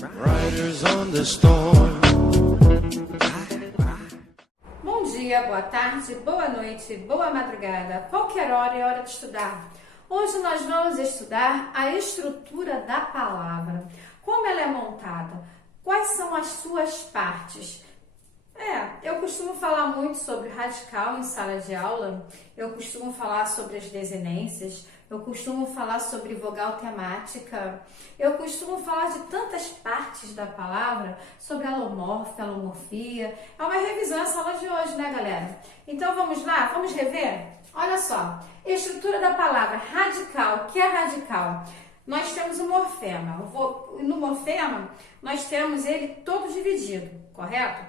Riders on the storm. Bom dia, boa tarde, boa noite, boa madrugada. Qualquer hora é hora de estudar. Hoje nós vamos estudar a estrutura da palavra. Como ela é montada? Quais são as suas partes? Eu costumo falar muito sobre radical em sala de aula, eu costumo falar sobre as desinências, eu costumo falar sobre vogal temática, eu costumo falar de tantas partes da palavra, sobre alomorfia, alomorfia. É uma revisão essa aula de hoje, né, galera? Então vamos lá, vamos rever? Olha só, estrutura da palavra radical. O que é radical? Nós temos um morfema. No morfema, nós temos ele todo dividido, correto?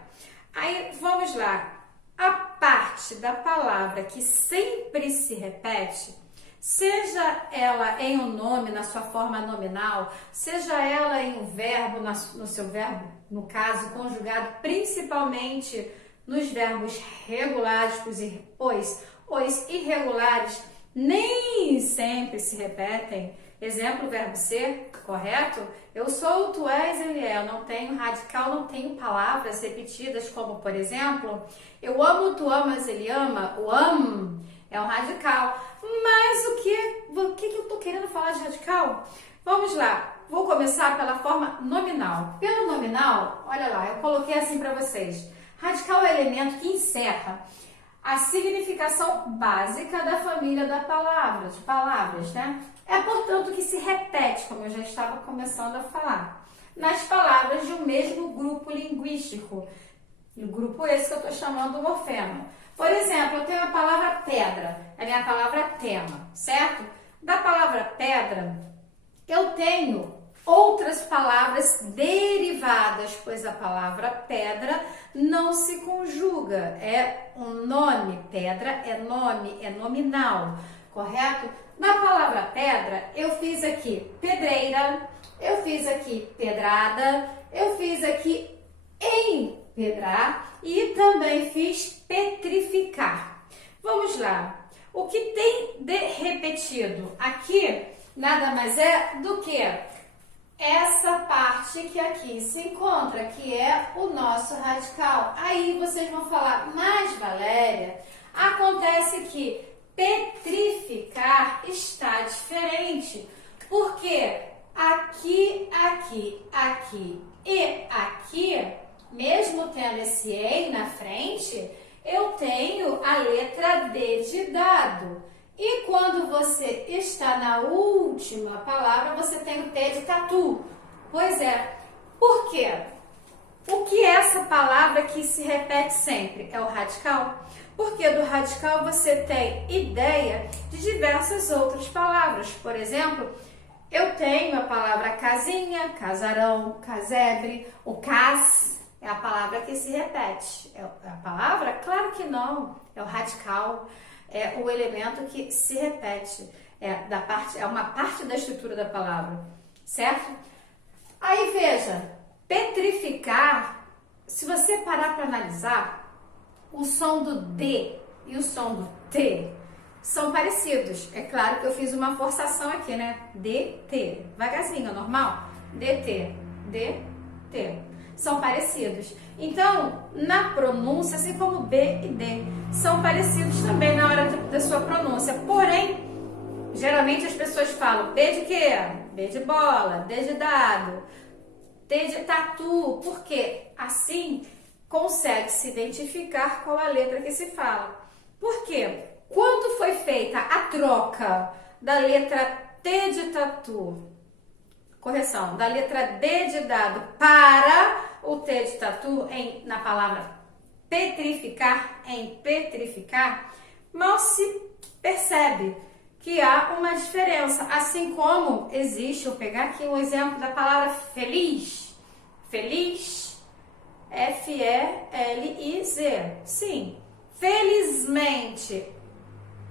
Aí, vamos lá. A parte da palavra que sempre se repete, seja ela em um nome, na sua forma nominal, seja ela em um verbo, no seu verbo, no caso, conjugado, principalmente nos verbos regulares, pois os irregulares nem sempre se repetem. Exemplo, verbo ser, correto? Eu sou, tu és, ele é. Eu não tenho radical, não tenho palavras repetidas, como, por exemplo, eu amo, tu amas, ele ama. O am é um radical. Mas o que eu estou querendo falar de radical? Vamos lá. Vou começar pela forma nominal. Pelo nominal, olha lá, eu coloquei assim para vocês. Radical é elemento que encerra a significação básica da família de palavras, né? É, portanto, que se repete, como eu já estava começando a falar, nas palavras de um mesmo grupo linguístico. E o grupo esse que eu estou chamando de morfema. Por exemplo, eu tenho a palavra pedra, é a minha palavra tema, certo? Da palavra pedra, eu tenho outras palavras derivadas, pois a palavra pedra não se conjuga, é um nome, pedra é nome, é nominal, correto? Na palavra pedra, eu fiz aqui pedreira, eu fiz aqui pedrada, eu fiz aqui empedrar e também fiz petrificar. Vamos lá. O que tem de repetido aqui nada mais é do que essa parte que aqui se encontra, que é o nosso radical. Aí vocês vão falar, mas Valéria, acontece que petrificar está diferente, porque aqui e aqui, mesmo tendo esse EI na frente, eu tenho a letra D de dado. E quando você está na última palavra, você tem o T de tatu. Pois é. Por quê? O que é essa palavra que se repete sempre? É o radical? Porque do radical você tem ideia de diversas outras palavras. Por exemplo, eu tenho a palavra casinha, casarão, casebre, o cas é a palavra que se repete. É a palavra? Claro que não. É o radical. É o elemento que se repete. É uma parte da estrutura da palavra. Certo? Aí veja, petrificar, se você parar para analisar, o som do D e o som do T são parecidos. É claro que eu fiz uma forçação aqui, né? DT. Devagarzinho, normal? DT. DT. São parecidos. Então, na pronúncia, assim como B e D, são parecidos também na hora da sua pronúncia. Porém, geralmente as pessoas falam B de quê? B de bola, D de dado, T de tatu. Porque assim consegue se identificar qual a letra que se fala. Por quê? Quando foi feita a troca da letra T de tatu, correção, da letra D de dado para o T de tatu na palavra petrificar, em petrificar, mal se percebe que há uma diferença. Assim como existe, vou pegar aqui um exemplo da palavra feliz. Feliz, F-E-L-I-Z. Sim, felizmente,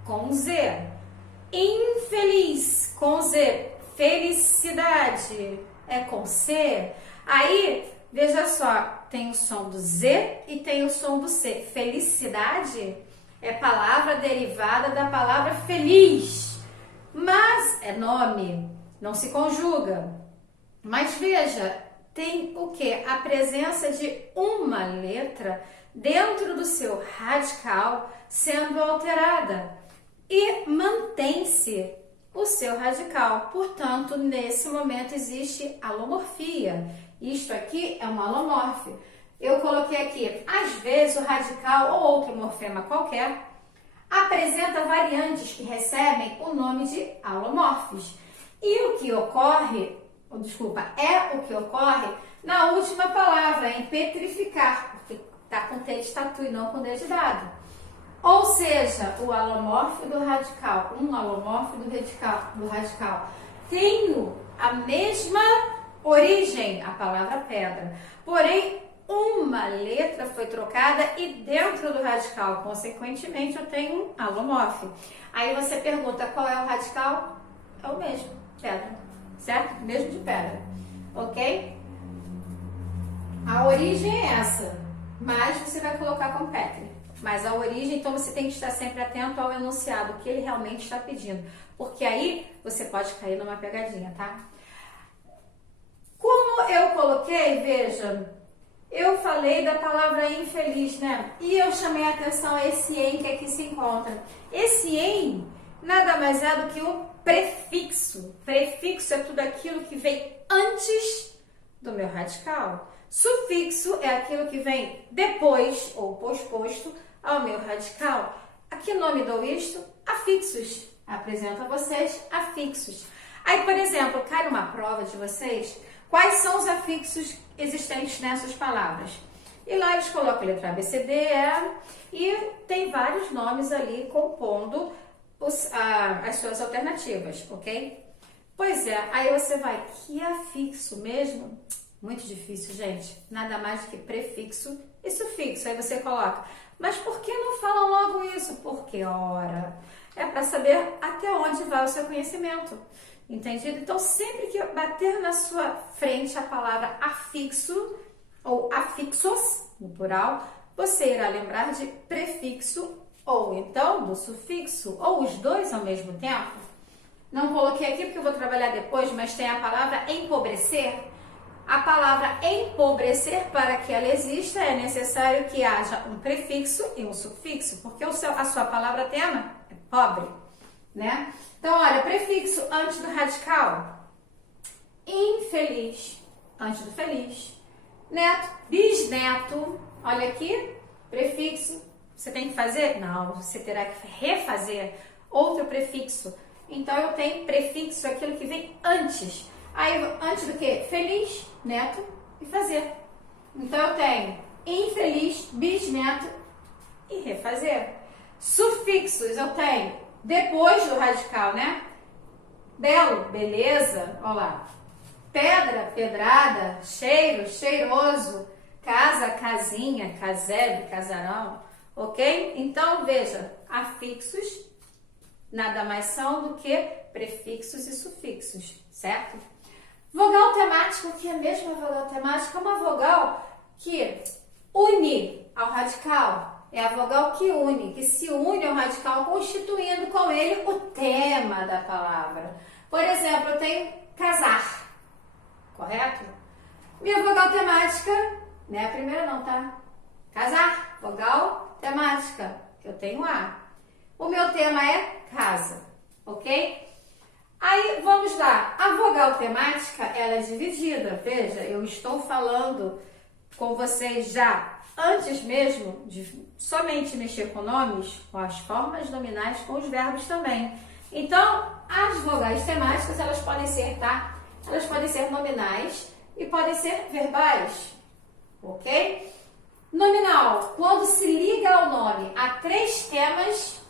com Z. Infeliz, com Z. Felicidade, é com C. Aí, veja só, tem o som do Z e tem o som do C. Felicidade é palavra derivada da palavra feliz, mas é nome, não se conjuga. Mas veja, tem o quê? A presença de uma letra dentro do seu radical sendo alterada e mantém-se o seu radical. Portanto, nesse momento existe alomorfia. Isto aqui é um alomorfe. Eu coloquei aqui, às vezes o radical ou outro morfema qualquer apresenta variantes que recebem o nome de alomorfes. E o que ocorre, é o que ocorre na última palavra, em petrificar, porque está com T de tatu e não com D de dado. Ou seja, o alomorfe do radical, um alomorfe do radical, tem a mesma origem, a palavra pedra, porém uma letra foi trocada e dentro do radical, consequentemente, eu tenho um alomorfe. Aí você pergunta qual é o radical? É o mesmo, pedra, certo? Mesmo de pedra, ok? A origem é essa, mas você vai colocar com petri. Mas a origem, então você tem que estar sempre atento ao enunciado, que ele realmente está pedindo. Porque aí você pode cair numa pegadinha, tá? Como eu coloquei, veja, eu falei da palavra infeliz, né? E eu chamei a atenção a esse em que aqui se encontra. Esse em nada mais é do que o prefixo. Prefixo é tudo aquilo que vem antes do meu radical. Sufixo é aquilo que vem depois ou posposto ao meu radical. A que nome dou isto? Afixos. Apresento a vocês afixos. Aí, por exemplo, cai numa prova de vocês, quais são os afixos existentes nessas palavras? E lá eles colocam a letra A, B, C, D, E, e tem vários nomes ali compondo as suas alternativas, ok? Pois é, aí você vai, que afixo mesmo? Muito difícil, gente. Nada mais do que prefixo e sufixo. Aí você coloca, mas por que não falam logo isso? Porque, ora, é para saber até onde vai o seu conhecimento. Entendido? Então, sempre que bater na sua frente a palavra afixo ou afixos, no plural, você irá lembrar de prefixo ou então do sufixo, ou os dois ao mesmo tempo. Não coloquei aqui porque eu vou trabalhar depois, mas tem a palavra empobrecer. A palavra empobrecer, para que ela exista, é necessário que haja um prefixo e um sufixo, porque a sua palavra tema é pobre, né? Então, olha, prefixo antes do radical, infeliz, antes do feliz, neto, bisneto, olha aqui, prefixo, você tem que fazer? Não, você terá que refazer outro prefixo. Então, eu tenho prefixo, aquilo que vem antes. Aí, antes do que? Feliz, neto e fazer. Então, eu tenho infeliz, bisneto e refazer. Sufixos, eu tenho depois do radical, né? Belo, beleza, ó lá. Pedra, pedrada, cheiro, cheiroso. Casa, casinha, casebre, casarão, ok? Então, veja, afixos nada mais são do que prefixos e sufixos, certo? Vogal temática, o que é mesmo a vogal temática? É uma vogal que une ao radical. É a vogal que une, que se une ao radical, constituindo com ele o tema da palavra. Por exemplo, eu tenho casar, correto? Minha vogal temática, não é a primeira não, tá? Casar, vogal temática, eu tenho A. O meu tema é casa, ok? Aí, vamos lá. A vogal temática, ela é dividida. Veja, eu estou falando com vocês já antes mesmo de somente mexer com nomes, com as formas nominais, com os verbos também. Então, as vogais temáticas, elas podem ser, tá? Elas podem ser nominais e podem ser verbais, ok? Nominal, quando se liga ao nome a três temas,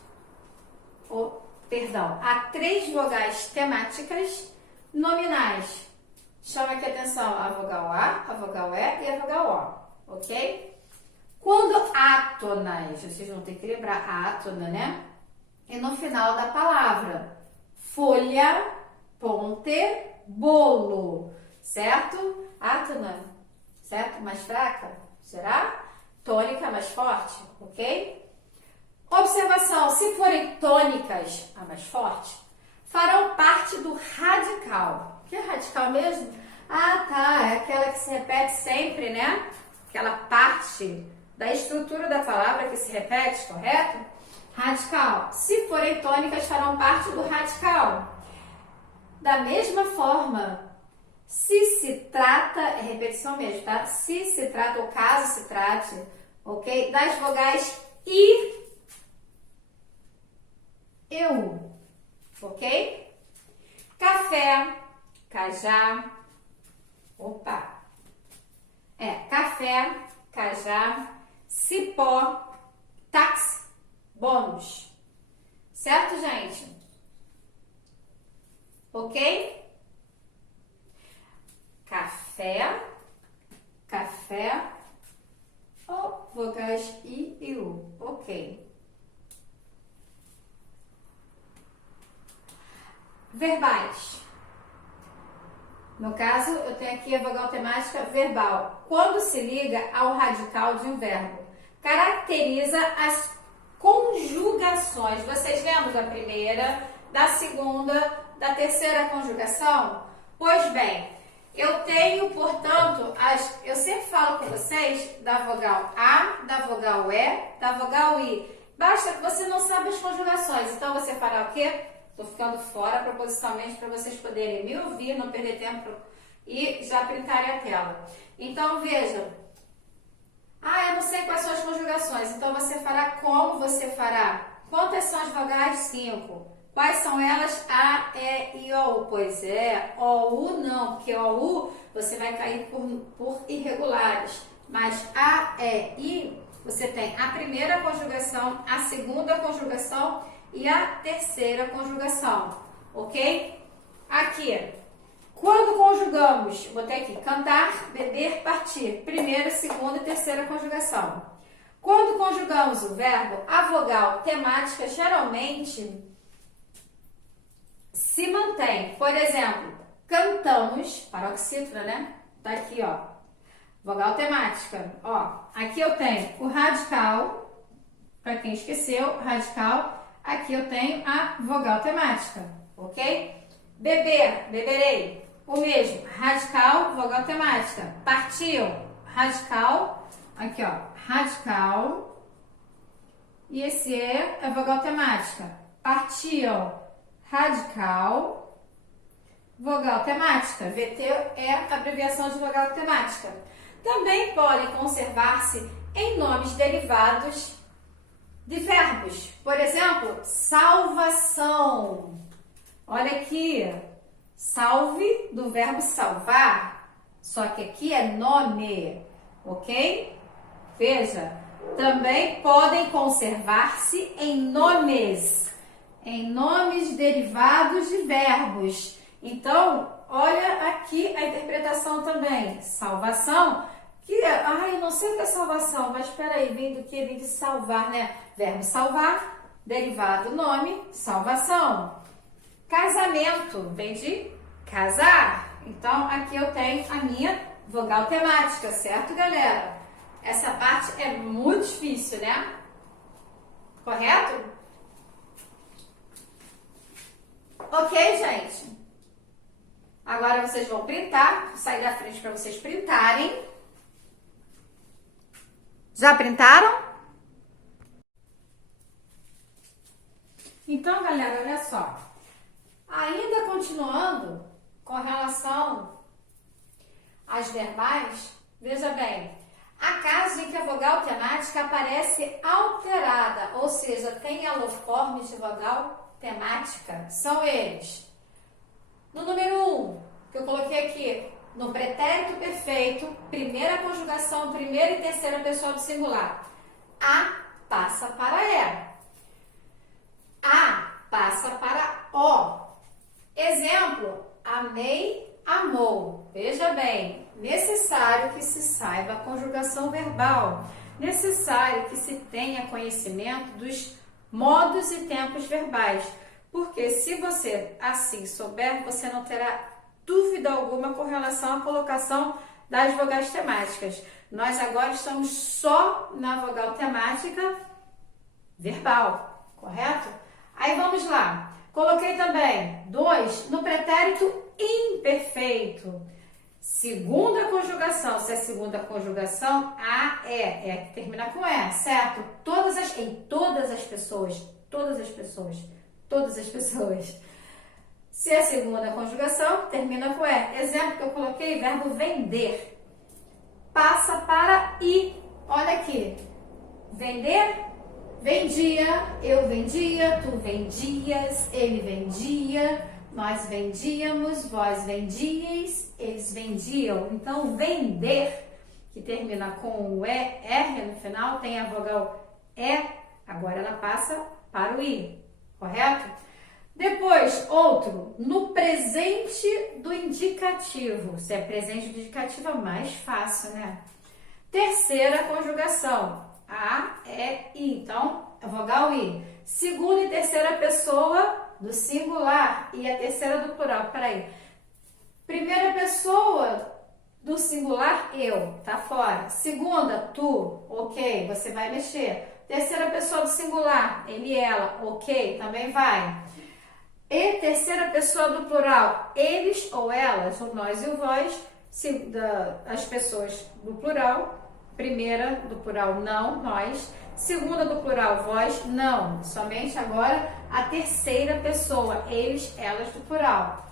há três vogais temáticas nominais. Chama aqui a atenção a vogal A, a vogal E e a vogal O, ok? Quando átonas, vocês vão ter que lembrar a átona, né? E no final da palavra, folha, ponte, bolo, certo? Átona, certo? Mais fraca, será? Tônica, mais forte, ok? Observação, se forem tônicas, a mais forte, farão parte do radical. O que é radical mesmo? Ah, tá, é aquela que se repete sempre, né? Aquela parte da estrutura da palavra que se repete, correto? Radical. Se forem tônicas, farão parte do radical. Da mesma forma, se trata, é repetição mesmo, tá? Se trata, ou caso se trate, ok? Das vogais I, eu, ok? Café, cajá, café, cajá, cipó, táxi, bônus. Certo, gente? Ok? Café, ou vogais I e U. Ok. Verbais. No caso, eu tenho aqui a vogal temática verbal. Quando se liga ao radical de um verbo, caracteriza as conjugações. Vocês lembram da primeira, da segunda, da terceira conjugação? Pois bem, eu tenho, portanto, eu sempre falo com vocês da vogal A, da vogal E, da vogal I. Basta que você não saiba as conjugações. Então, você fará o quê? Estou ficando fora propositalmente para vocês poderem me ouvir, não perder tempo e já printarem a tela. Então, vejam. Eu não sei quais são as conjugações. Então, você fará como você fará. Quantas são as vogais? 5. Quais são elas? A, E, I, O. Pois é, O, U não, porque O, U você vai cair por irregulares. Mas A, E, I, você tem a primeira conjugação, a segunda conjugação e a terceira conjugação, ok? Aqui, quando conjugamos, botei aqui, cantar, beber, partir, primeira, segunda e terceira conjugação. Quando conjugamos o verbo, a vogal temática geralmente se mantém. Por exemplo, cantamos, paroxítona, né? Tá aqui, ó, vogal temática. Ó, aqui eu tenho o radical, para quem esqueceu, radical. Aqui eu tenho a vogal temática, ok? Beber, beberei. O mesmo, radical, vogal temática. Partiu, radical. Aqui, ó, radical. E esse é a vogal temática. Partiu, radical, vogal temática. VT é a abreviação de vogal temática. Também podem conservar-se em nomes derivados de verbos. Por exemplo, salvação. Olha aqui, salve do verbo salvar, só que aqui é nome, ok? Veja, também podem conservar-se em nomes derivados de verbos. Então, olha aqui a interpretação também. Salvação, que eu não sei o que é salvação, mas espera aí, vem do que? Vem de salvar, né? Verbo salvar, derivado nome, salvação. Casamento, vem de casar. Então, aqui eu tenho a minha vogal temática, certo, galera? Essa parte é muito difícil, né? Correto? Ok, gente? Agora vocês vão printar, vou sair da frente para vocês printarem. Já printaram? Então, galera, olha só. Ainda continuando com relação às verbais, veja bem, há casos em que a vogal temática aparece alterada, ou seja, tem aloforme de vogal temática. São eles. No número 1, que eu coloquei aqui, no pretérito perfeito, primeira conjugação, primeira e terceira pessoa do singular. A passa para E. A passa para O. Exemplo, amei, amou. Veja bem, necessário que se saiba a conjugação verbal. Necessário que se tenha conhecimento dos modos e tempos verbais. Porque se você assim souber, você não terá dúvida alguma com relação à colocação das vogais temáticas. Nós agora estamos só na vogal temática verbal, correto? Aí vamos lá. Coloquei também 2 no pretérito imperfeito. Segunda conjugação, se é segunda conjugação, a é que termina com E, certo? Em todas as pessoas, todas as pessoas, todas as pessoas. Se é segunda conjugação, termina com E. Exemplo que eu coloquei, verbo vender. Passa para I. Olha aqui. Vender, vendia, eu vendia, tu vendias, ele vendia, nós vendíamos, vós vendíeis, eles vendiam. Então, vender, que termina com o E, R no final, tem a vogal E, agora ela passa para o I, correto? Depois, outro, no presente do indicativo. Se é presente do indicativo, é mais fácil, né? Terceira conjugação, A, E, I. Então, a vogal I. Segunda e terceira pessoa do singular e a terceira do plural. Peraí. Primeira pessoa do singular, eu, tá fora. Segunda, tu, ok, você vai mexer. Terceira pessoa do singular, ele, ela, ok, também vai. E terceira pessoa do plural, eles ou elas, o nós e o vós, as pessoas do plural. Primeira do plural, não, nós. Segunda do plural, vós, não. Somente agora a terceira pessoa, eles, elas do plural.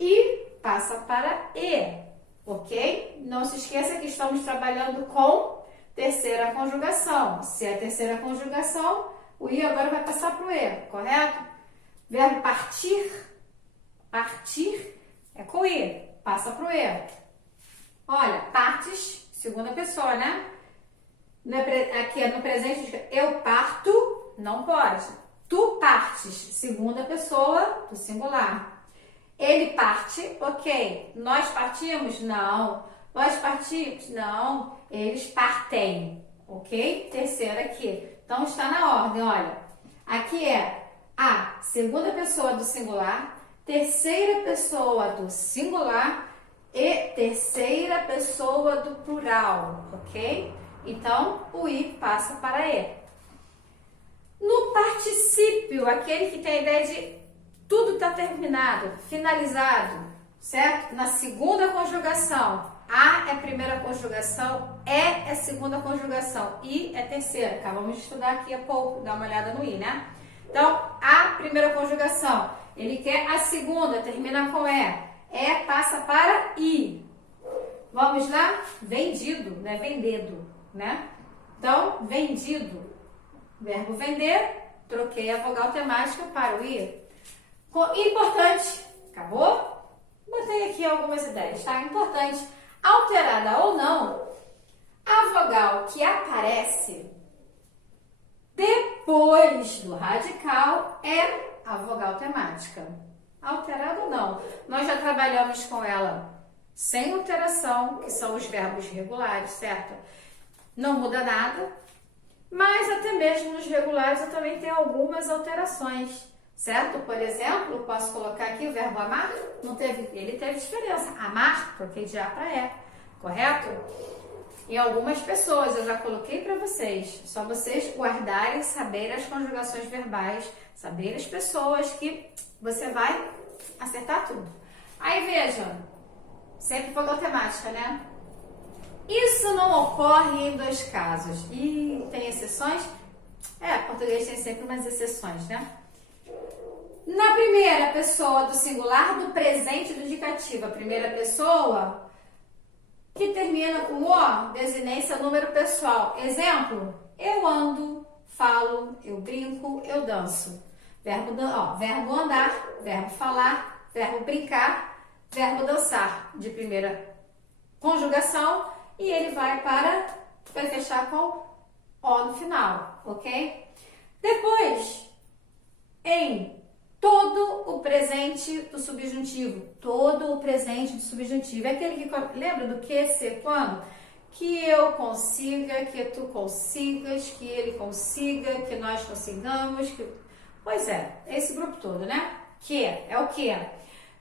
E passa para E, ok? Não se esqueça que estamos trabalhando com terceira conjugação. Se é terceira conjugação, o I agora vai passar para o E, correto? Verbo partir, partir é com I, passa para o E. Olha, partes, segunda pessoa, né? Aqui é no presente, eu parto, não pode. Tu partes, segunda pessoa do singular. Ele parte, ok. Nós partimos? Não. Vós partimos? Não. Eles partem, ok? Terceira aqui. Então está na ordem, olha. Aqui é a segunda pessoa do singular, terceira pessoa do singular e terceira pessoa do plural, ok? Então, o I passa para E. No particípio, aquele que tem a ideia de tudo está terminado, finalizado, certo? Na segunda conjugação, A é primeira conjugação, E é segunda conjugação, I é terceira. Acabamos de estudar aqui há pouco, dá uma olhada no I, né? Então, A, primeira conjugação, ele quer a segunda, termina com E. E passa para I. Vamos lá? Vendido, né? Vendido, né? Então, vendido. Verbo vender, troquei a vogal temática para o I. Importante, acabou? Botei aqui algumas ideias, tá? Importante, alterada ou não, a vogal que aparece depois do radical é a vogal temática. Alterada ou não. Nós já trabalhamos com ela sem alteração, que são os verbos regulares, certo? Não muda nada, mas até mesmo nos regulares eu também tenho algumas alterações, certo? Por exemplo, eu posso colocar aqui o verbo amar, ele teve diferença. Amar, troquei de A para E, correto? Em algumas pessoas, eu já coloquei para vocês, só vocês guardarem, saber as conjugações verbais, saber as pessoas que você vai acertar tudo. Aí vejam, sempre vogal temática, né? Isso não ocorre em dois casos. E tem exceções? Português tem sempre umas exceções, né? Na primeira pessoa do singular, do presente do indicativo, a primeira pessoa que termina com o, desinência número pessoal. Exemplo, eu ando, falo, eu brinco, eu danço. Verbo andar, verbo falar, verbo brincar, verbo dançar, de primeira conjugação, e ele vai fechar com O no final, ok? Depois, em todo o presente do subjuntivo. Todo o presente do subjuntivo. É aquele que lembra do que, ser, quando? Que eu consiga, que tu consigas, que ele consiga, que nós consigamos. Pois é, esse grupo todo, né? Que é o que?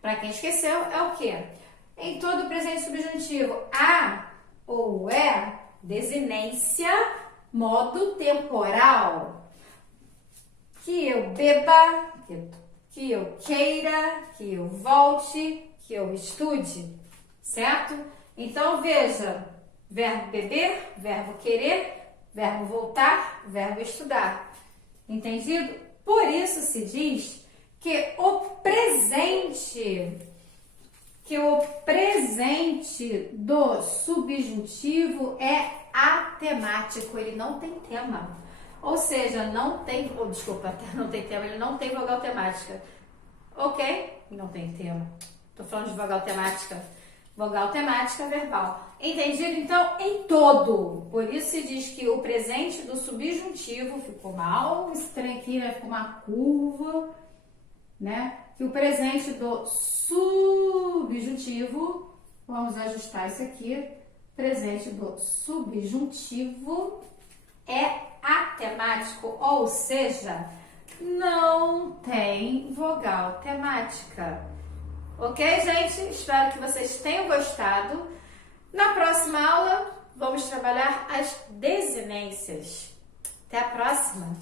Para quem esqueceu, é o que? Em todo o presente subjuntivo, a ou é desinência, modo temporal. Que eu beba, que eu queira, que eu volte, que eu estude, certo? Então, veja, verbo beber, verbo querer, verbo voltar, verbo estudar. Entendido? Por isso se diz que o presente do subjuntivo é atemático, ele não tem tema. Ou seja, não tem tema, ele não tem vogal temática. Ok? Não tem tema. Tô falando de vogal temática. Vogal temática verbal. Entendido? Então, em todo. Por isso se diz que o presente do subjuntivo, ficou mal estranho aqui, né? Ficou uma curva, né? Que o presente do subjuntivo, vamos ajustar isso aqui, presente do subjuntivo é atemático, ou seja, não tem vogal temática. Ok, gente? Espero que vocês tenham gostado. Na próxima aula, vamos trabalhar as desinências. Até a próxima!